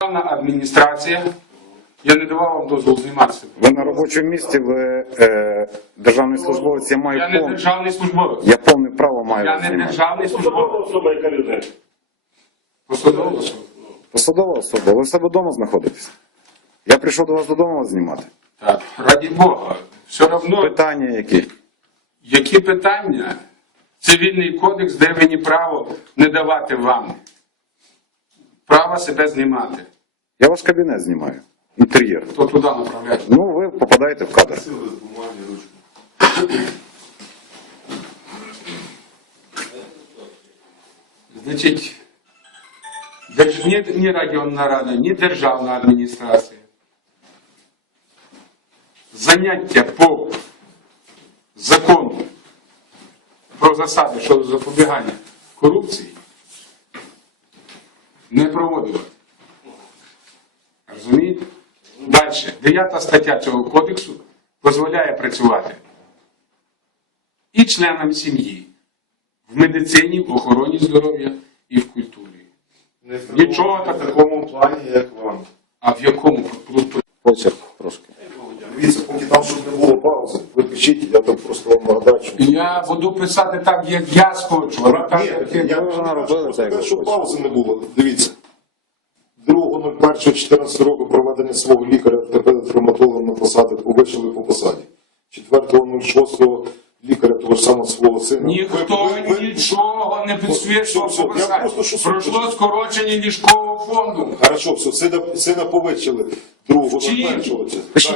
державна адміністрація, я не давав вам дозвіл займатися. Ви на робочому місці, ви е, державний службовець, я маю. Я Не пов... державний службовець. Я повне право То маю. Я не знімати. державний службовець... Посадова. особа, Посадова особа. Ви в себе вдома знаходитесь. Я прийшов до вас додому вас знімати. Так, Раді Бога. все одно. Равно... Питання які? Які питання? Цивільний кодекс, де мені право не давати вам? Право себе знімати. Я вас кабінет знімаю. Інтер'єр. Хто туди направляє. Ну, ви попадаєте в кадр. Спасибо, бумагу, ручку. Значить, ні районна рада, ні державна адміністрація. Заняття по закону про засади щодо запобігання корупції. Не проводила. Далі, Дев'ята стаття цього кодексу дозволяє працювати і членам сім'ї в медицині, в охороні здоров'я і в культурі. Нічого в такому плані, як вам. А в якому посягу? Я дивіться, поки там, щоб не було паузи. Ви пишіть, я там просто вам набачу. Я писати. буду писати так, як, як я я спрочу. Пи... Щоб паузи. Що паузи не було. Дивіться. 2.01.14 року проведення свого лікаря тп травматолога на посади побачили по посаді. 4.06 лікаря того ж самого свого сина. Ніхто Ви, нічого. Не підсвідчу, що пройшло все, скорочення ніжкового фонду. Що, все наповищили другого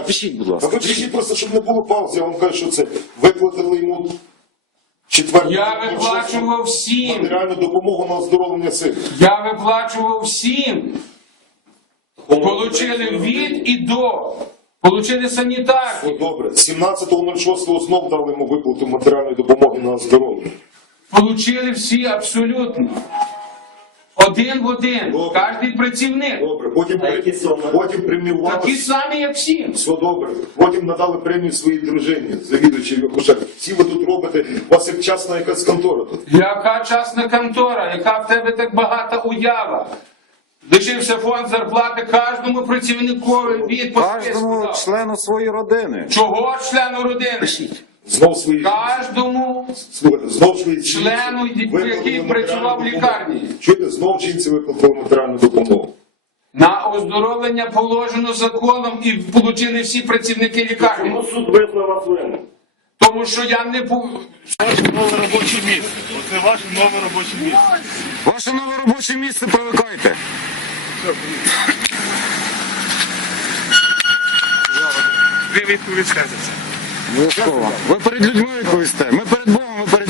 пишіть, будь ласка. Пишіть просто, щоб не було паузи. я вам кажу, що це виплатили йому я. я виплачував всім. матеріальну допомогу на оздоровлення сили. Я виплачував всім. Получили від і до. Получили Все добре. 17.06 знову дали йому виплату матеріальної допомоги на оздоровлення. Получили всі абсолютно один в один. Кожен працівник. Добре, Потім а які потім, примірував. Такі самі, як всі. всі. Все добре. Потім надали премію своїй дружині, завідуючи його Всі ви тут робите, у вас як часна якась контора. тут. Яка частна контора, яка в тебе так багата уява? Лишився фонд зарплати кожному працівникові від Кожному члену своєї родини. Чого члену родини? Пишіть. Свої Кожному свої, свої члену, сутки, члену який працював в лікарні. Чуєте, знов жінці виконував матеріальну допомогу? На оздоровлення положено законом і получили всі працівники лікарні. Це, це, суд вас Тому що я не був... Це це ваше нове робоче місце. Ваше нове робоче місце, привикайте. Ви скажете. Висково. Ви перед людьми відповісти. Ми перед Богом, ми перед...